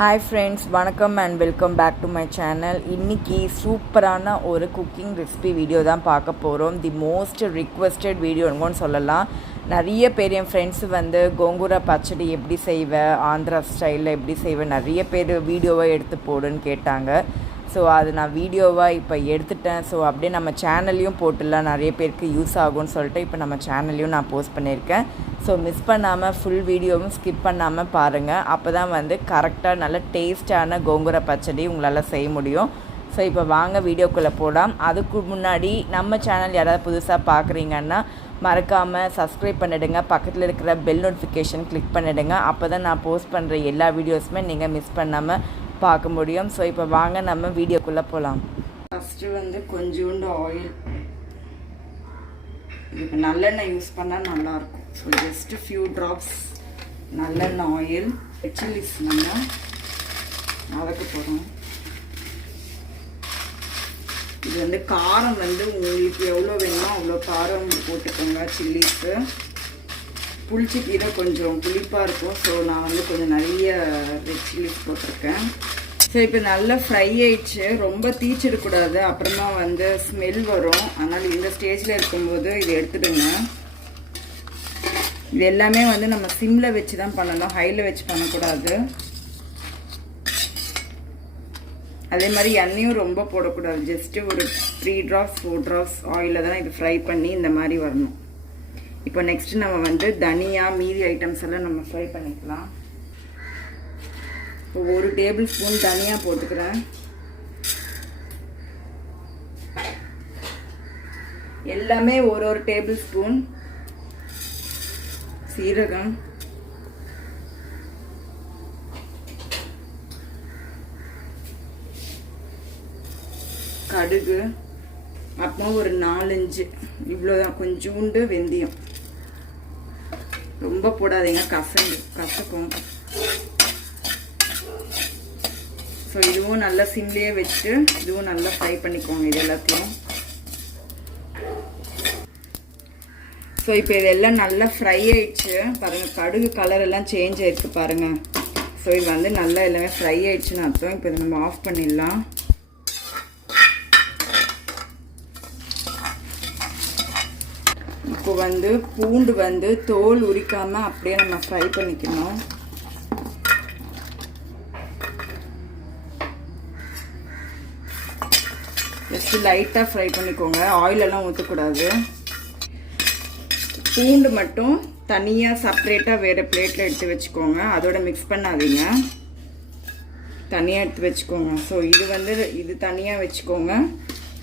Hi friends, vanakkam and welcome back to my channel. இன்னைக்கு சூப்பரான ஒரு குக்கிங் ரெசிபி வீடியோ தான் பார்க்க போகிறோம். தி மோஸ்ட் ரிக்வெஸ்டட் வீடியோன்னு சொல்லலாம். நிறைய பேர் என் ஃப்ரெண்ட்ஸ் வந்து கோங்குரா பச்சடி எப்படி செய்வேன், ஆந்திரா ஸ்டைலில் எப்படி செய்வேன், நிறைய பேர் வீடியோவை எடுத்து போடுன்னு கேட்டாங்க. ஸோ அது நான் வீடியோவாக இப்போ எடுத்துட்டேன். ஸோ அப்படியே நம்ம சேனல்லையும் போட்டுடலாம், நிறைய பேருக்கு யூஸ் ஆகும்னு சொல்லிட்டு இப்போ நம்ம சேனல்லையும் நான் போஸ்ட் பண்ணியிருக்கேன். ஸோ மிஸ் பண்ணாமல் ஃபுல் வீடியோவும் ஸ்கிப் பண்ணாமல் பாருங்கள். அப்போ தான் வந்து கரெக்டாக நல்ல டேஸ்டான கோங்குரா பச்சடி உங்களால் செய்ய முடியும். ஸோ இப்போ வாங்க வீடியோக்குள்ளே போடலாம். அதுக்கு முன்னாடி நம்ம சேனல் யாராவது புதுசாக பார்க்குறீங்கன்னா மறக்காமல் சப்ஸ்கிரைப் பண்ணிவிடுங்க, பக்கத்தில் இருக்கிற பெல் நோட்டிஃபிகேஷன் கிளிக் பண்ணிவிடுங்க. அப்போ தான் நான் போஸ்ட் பண்ணுற எல்லா வீடியோஸுமே நீங்கள் மிஸ் பண்ணாமல் பார்க்க முடியும். ஸோ இப்போ வாங்க நம்ம வீடியோக்குள்ளே போகலாம். ஃபஸ்ட்டு வந்து கொஞ்சோண்டு ஆயில், இப்போ நல்லெண்ணெய் யூஸ் பண்ணால் நல்லாயிருக்கும். ஸோ ஜஸ்ட்டு ஃபியூ ட்ராப்ஸ் நல்லெண்ணெய் ஆயில், சில்லிஸ் நம்ம வதக்க போகிறோம். இது வந்து காரம் வந்து உங்களுக்கு எவ்வளோ வேணுமோ அவ்வளோ காரம் போட்டுக்கோங்க. சில்லிஸு புளிச்சக்கீரை கொஞ்சம் புளிப்பாக இருக்கும். ஸோ நான் வந்து கொஞ்சம் நிறைய ரெட் சில்லிஸ் போட்டிருக்கேன். ஸோ இப்போ நல்லா ஃப்ரை ஆயிடுச்சு, ரொம்ப தீச்சிடக்கூடாது, அப்புறமா வந்து ஸ்மெல் வரும். அதனால் இந்த ஸ்டேஜில் இருக்கும்போது இதை எடுத்துடுங்க. இது எல்லாமே வந்து நம்ம சிம்மில் வச்சு தான் பண்ணணும், ஹையில் வச்சு பண்ணக்கூடாது. அதே மாதிரி எண்ணெயும் ரொம்ப போடக்கூடாது, ஜஸ்ட்டு ஒரு 3 drops 4 drops ஆயிலில் தான் இது ஃப்ரை பண்ணி இந்த மாதிரி வரணும். இப்போ நெக்ஸ்ட்டு நம்ம வந்து தனியா மீதி ஐட்டம்ஸ் எல்லாம் நம்ம ஃப்ரை பண்ணிக்கலாம். இப்போ 1 டேபிள் ஸ்பூன் தனியா போட்டுக்கிறேன். எல்லாமே ஒரு டேபிள் ஸ்பூன் சீரகம், கடுகு, அப்புறம் ஒரு 4-5 இவ்வளோதான், கொஞ்சோண்டு வெந்தயம். ரொம்ப போடாதீங்க, கசக்கும். ஸோ இதுவும் நல்லா சிம்லேயே வச்சுட்டு இதுவும் நல்லா ஃப்ரை பண்ணிக்கோங்க இது எல்லாத்தையும். ஸோ இப்போ இதெல்லாம் நல்லா ஃப்ரை ஆயிடுச்சு பாருங்கள், கடுகு கலர் எல்லாம் சேஞ்ச் ஆயிருக்கு பாருங்கள். ஸோ இது வந்து நல்லா எல்லாமே ஃப்ரை ஆயிடுச்சுன்னு அர்த்தம். இப்போ இதை நம்ம ஆஃப் பண்ணிடலாம். இப்போ வந்து பூண்டு வந்து தோல் உரிக்காமல் அப்படியே நம்ம ஃப்ரை பண்ணிக்கணும். ஜஸ்ட் லைட்டாக ஃப்ரை பண்ணிக்கோங்க, ஆயிலெல்லாம் ஊற்றக்கூடாது. பூண்டு மட்டும் தனியாக செப்ரேட்டாக வேறு பிளேட்டில் எடுத்து வச்சுக்கோங்க, அதோட மிக்ஸ் பண்ணாதீங்க, தனியாக எடுத்து வச்சுக்கோங்க. ஸோ இது வந்து இது தனியாக வச்சுக்கோங்க,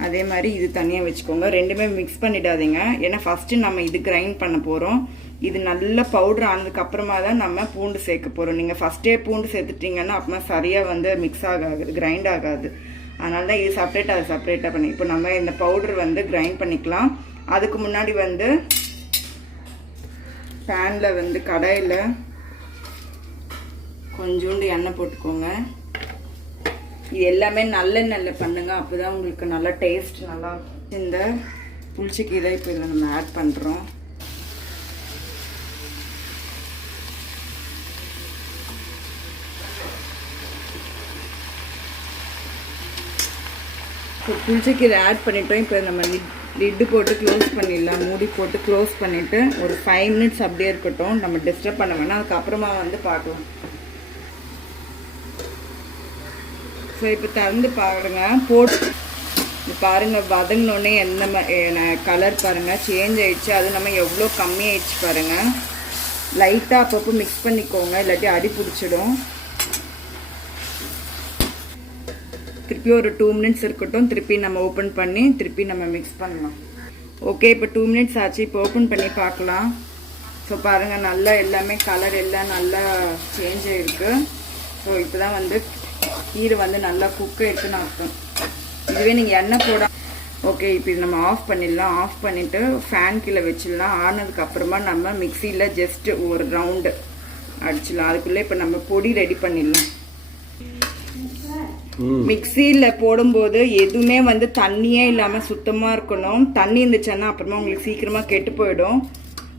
அதே மாதிரி இது தனியாக வச்சுக்கோங்க. ரெண்டுமே மிக்ஸ் பண்ணிடாதீங்க, ஏன்னா ஃபஸ்ட்டு நம்ம இது கிரைண்ட் பண்ண போகிறோம். இது நல்ல பவுடர் ஆனதுக்கப்புறமா தான் நம்ம பூண்டு சேர்க்க போகிறோம். நீங்கள் ஃபஸ்ட்டே பூண்டு சேர்த்துட்டிங்கன்னா அப்புறமா சரியாக வந்து மிக்ஸ் ஆகாது, கிரைண்ட் ஆகாது. அதனால தான் இது செப்ரேட்டாக அது செப்ரேட்டாக பண்ணி இப்போ நம்ம இந்த பவுடர் வந்து கிரைண்ட் பண்ணிக்கலாம். அதுக்கு முன்னாடி வந்து பேனில் வந்து கடாயில் கொஞ்சோண்டு எண்ணெய் போட்டுக்கோங்க. இது எல்லாமே நல்லெண்ணெயில் பண்ணுங்க, அப்போ தான் உங்களுக்கு நல்லா டேஸ்ட் நல்லா இருக்கும். இந்த புளிச்சக்கீரை இப்போ இதில் நம்ம ஆட் பண்ணுறோம். இப்போ புளிச்சக்கீரை ஆட் பண்ணிட்டோம். இப்போ நம்ம லிட்டு போட்டு க்ளோஸ் பண்ணிடலாம், மூடி போட்டு க்ளோஸ் பண்ணிவிட்டு ஒரு 5 minutes அப்படியே இருக்கட்டும், நம்ம டிஸ்டர்ப் பண்ண வேணாம், அதுக்கப்புறமா வந்து பார்க்கலாம். ஸோ இப்போ திறந்து பாருங்கள், போட்டு பாருங்கள் வதங்கினோடனே என்ன கலர் பாருங்கள் சேஞ்ச் ஆகிடுச்சு. அது நம்ம எவ்வளோ கம்மியாயிடுச்சு பாருங்கள். லைட்டாக அப்பப்போ மிக்ஸ் பண்ணிக்கோங்க, இல்லாட்டி அடி பிடிச்சிடும். திருப்பி ஒரு 2 minutes இருக்கட்டும், திருப்பி நம்ம ஓப்பன் பண்ணி திருப்பி நம்ம மிக்ஸ் பண்ணலாம். ஓகே, இப்போ 2 minutes ஆச்சு, இப்போ ஓப்பன் பண்ணி பார்க்கலாம். ஸோ பாருங்கள் நல்லா எல்லாமே கலர் எல்லாம் நல்லா சேஞ்ச் ஆகிருக்கு. ஸோ இப்போ தான் வந்து கீரை வந்து நல்லா குக் ஆகிடுக்குன்னு அர்த்தம். இதுவே நீங்கள் எண்ணெய் போட. ஓகே, இப்போ இது நம்ம ஆஃப் பண்ணிடலாம். ஆஃப் பண்ணிவிட்டு ஃபேன் கீழே வச்சிடலாம். ஆனதுக்கப்புறமா நம்ம மிக்சியில் ஜஸ்ட்டு ஒரு ரவுண்டு அடிச்சிடலாம். அதுக்குள்ளே இப்போ நம்ம பொடி ரெடி பண்ணிடலாம். மிக்சியில் போடும்போது எதுவுமே வந்து தண்ணியே இல்லாமல் சுத்தமாக இருக்கணும். தண்ணி இருந்துச்சுன்னா அப்புறமா உங்களுக்கு சீக்கிரமாக கெட்டு போயிடும்.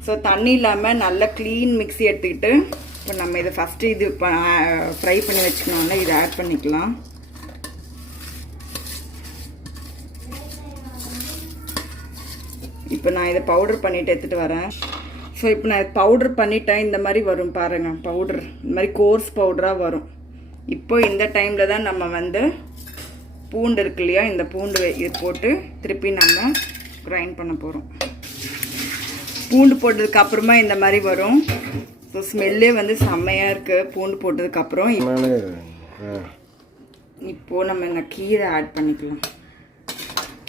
ஸோ தண்ணி இல்லாமல் நல்லா க்ளீன் மிக்சி எடுத்துக்கிட்டு இப்போ நம்ம இதை ஃபஸ்ட்டு இது ஃப்ரை பண்ணி வச்சுக்கணும்ல, இதை ஆட் பண்ணிக்கலாம். இப்போ நான் இதை பவுடர் பண்ணிவிட்டு எடுத்துகிட்டு வரேன். ஸோ இப்போ நான் பவுடர் பண்ணிட்டேன். இந்த மாதிரி வரும் பாருங்கள், பவுடர் இந்த மாதிரி கோர்ஸ் பவுடராக வரும். இப்போ இந்த டைமில் தான் நம்ம வந்து பூண்டு இருக்கு இல்லையா, இந்த பூண்டு இது போட்டு திருப்பி நம்ம கிரைண்ட் பண்ண போகிறோம். பூண்டு போட்டதுக்கப்புறமா இந்த மாதிரி வரும். ஸோ ஸ்மெல்லே வந்து செம்மையாக இருக்குது பூண்டு போட்டதுக்கப்புறம். இப்போது நம்ம இந்த கீரை ஆட் பண்ணிக்கலாம்.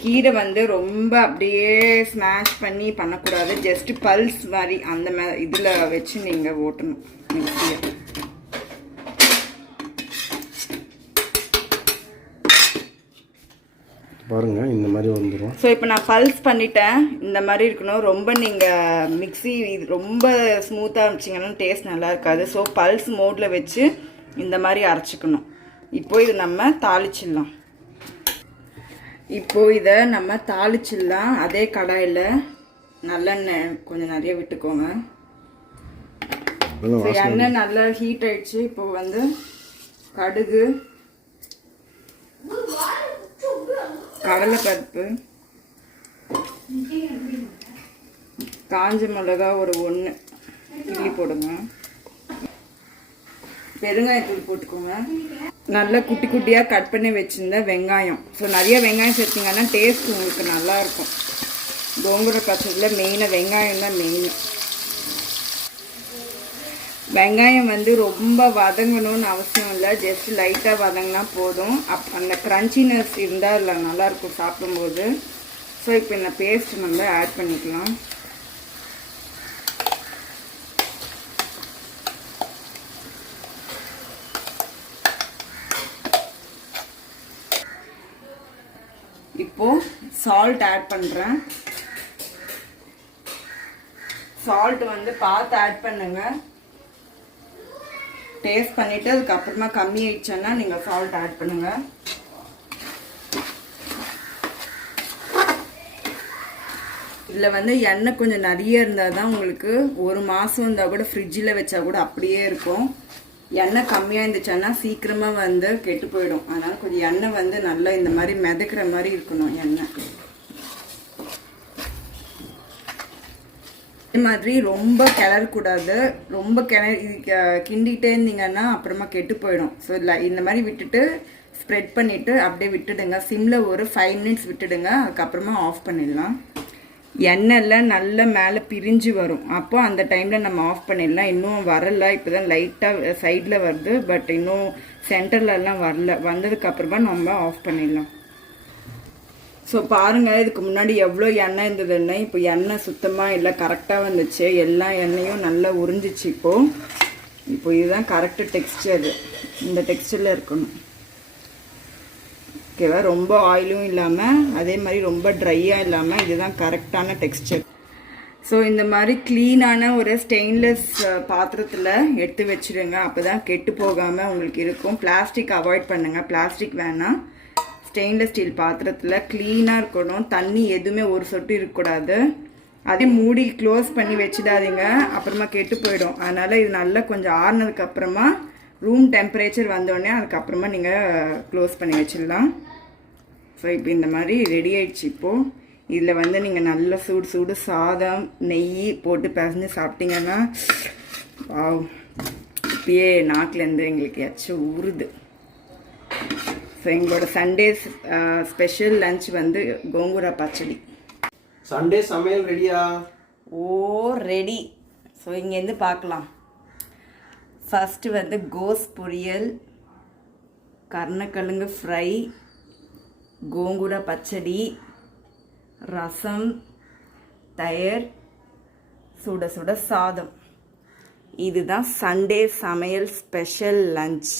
கீரை வந்து ரொம்ப அப்படியே ஸ்மாஷ் பண்ணி பண்ணக்கூடாது, ஜஸ்ட் பல்ஸ் மாதிரி அந்த இதில் வச்சு நீங்கள் ஓட்டணும் மிக்ஸியை. பாருங்க இந்த மாதிரி வந்துடும். ஸோ இப்போ நான் பல்ஸ் பண்ணிட்டேன். இந்த மாதிரி இருக்கணும். ரொம்ப நீங்கள் மிக்ஸி இது ரொம்ப ஸ்மூத்தாக இருந்துச்சிங்கன்னா டேஸ்ட் நல்லா இருக்காது. ஸோ பல்ஸ் மோடில் வச்சு இந்த மாதிரி அரைச்சிக்கணும். இப்போது இது நம்ம தாளிச்சிடலாம். இப்போது இதை நம்ம தாளிச்சிடலாம். அதே கடாயில் நல்லெண்ணெய் கொஞ்சம் நிறைய விட்டுக்கோங்க. எண்ணெய் நல்லா ஹீட் ஆயிடுச்சு. இப்போ வந்து கடுகு, கடலைப்பருப்பு, காஞ்ச மிளகா ஒரு 1 கிள்ளி போடுங்க. பெருங்காயத்தூள் போட்டுக்கோங்க. நல்லா குட்டி குட்டியாக கட் பண்ணி வச்சுருந்த வெங்காயம். ஸோ நிறைய வெங்காயம் சேர்த்திங்கன்னா டேஸ்ட் உங்களுக்கு நல்லாயிருக்கும். கோங்குர பச்சடியில் மெயினாக வெங்காயம் தான் மெயின். வெங்காயம் வந்து ரொம்ப வதங்கணும்னு அவசியம் இல்லை, ஜஸ்ட் லைட்டாக வதங்கினா போதும். அந்த க்ரன்ச்சினஸ் இருந்தால் அதில் நல்லாயிருக்கும் சாப்பிடும்போது. ஸோ இப்போ இந்த பேஸ்ட் நம்ம ஆட் பண்ணிக்கலாம். இப்போது சால்ட் ஆட் பண்ணுறேன். சால்ட் வந்து பார்த்து ஆட் பண்ணுங்க. டேஸ்ட் பண்ணிவிட்டு அதுக்கப்புறமா கம்மி ஆயிடுச்சுன்னா நீங்கள் சால்ட் ஆட் பண்ணுங்கள். இதில் வந்து எண்ணெய் கொஞ்சம் நிறைய இருந்தால் தான் உங்களுக்கு 1 மாதம் இருந்தால் கூட ஃப்ரிட்ஜில் வச்சா கூட அப்படியே இருக்கும். எண்ணெய் கம்மியாக இருந்துச்சுன்னா சீக்கிரமாக வந்து கெட்டு போயிடும். அதனால் கொஞ்சம் எண்ணெய் வந்து நல்லா இந்த மாதிரி மிதக்கிற மாதிரி இருக்கணும் எண்ணெய். இதே மாதிரி ரொம்ப கிளறக்கூடாது. ரொம்ப கிண்டிகிட்டே இருந்தீங்கன்னா அப்புறமா கெட்டு போயிடும். ஸோ இந்த மாதிரி விட்டுட்டு ஸ்ப்ரெட் பண்ணிவிட்டு அப்படியே விட்டுடுங்க. சிம்மில் ஒரு 5 மினிட்ஸ் விட்டுடுங்க. அதுக்கப்புறமா ஆஃப் பண்ணிடலாம். எண்ணெயில் நல்லா மேலே பிரிஞ்சு வரும். அப்போ அந்த டைமில் நம்ம ஆஃப் பண்ணிடலாம். இன்னும் வரல, இப்போ தான் லைட்டாக சைடில் வருது, பட் இன்னும் சென்டர்லலாம் வரல. வந்ததுக்கப்புறமா நம்ம ஆஃப் பண்ணிடலாம். ஸோ பாருங்கள், இதுக்கு முன்னாடி எவ்வளோ எண்ணெய் இருந்ததுன்னு இப்போ எண்ணெய் சுத்தமாக இல்லை, கரெக்டாக வந்துச்சு. எல்லா எண்ணெயும் நல்லா உறிஞ்சிச்சு. இப்போ இதுதான் கரெக்டு டெக்ஸ்டர். இந்த டெக்ஸ்டரில் இருக்கணும். ஓகேவா? ரொம்ப ஆயிலும் இல்லாமல் அதே மாதிரி ரொம்ப ட்ரையாக இல்லாமல் இதுதான் கரெக்டான டெக்ஸ்டர். ஸோ இந்த மாதிரி க்ளீனான ஒரு ஸ்டெயின்லெஸ் பாத்திரத்தில் எடுத்து வச்சுருங்க. அப்போ தான் கெட்டு போகாமல் உங்களுக்கு இருக்கும். பிளாஸ்டிக் அவாய்ட் பண்ணுங்கள், பிளாஸ்டிக் வேணாம். ஸ்டெயின்லெஸ் ஸ்டீல் பாத்திரத்தில் க்ளீனாக இருக்கணும். தண்ணி எதுவுமே ஒரு சொட்டு இருக்கக்கூடாது. அதே மூடி க்ளோஸ் பண்ணி வச்சிடாதீங்க, அப்புறமா கெட்டு போயிடும். அதனால் இது நல்லா கொஞ்சம் ஆறுனதுக்கப்புறமா ரூம் டெம்பரேச்சர் வந்தோடனே அதுக்கப்புறமா நீங்கள் க்ளோஸ் பண்ணி வச்சிடலாம். ஸோ இப்போ இந்த மாதிரி ரெடி ஆயிடுச்சு. இப்போது இதில் வந்து நீங்கள் நல்ல சூடு சாதம் நெய் போட்டு பிசைஞ்சு சாப்பிட்டீங்கன்னா இப்பயே நாக்கிலேருந்து எங்களுக்கு ஏதாச்சும் ஊறுது. ஸோ எங்களோட சண்டே ஸ்பெஷல் லஞ்ச் வந்து கோங்குரா பச்சடி. சண்டே சமையல் ரெடியா? ஓ ரெடி. ஸோ இங்கேருந்து பார்க்கலாம். ஃபஸ்ட்டு வந்து கோஸ் பொரியல், கருணக்கிழங்கு ஃப்ரை, கோங்குரா பச்சடி, ரசம், தயிர், சுட சுட சாதம். இதுதான் சண்டே சமையல் ஸ்பெஷல் லஞ்ச்.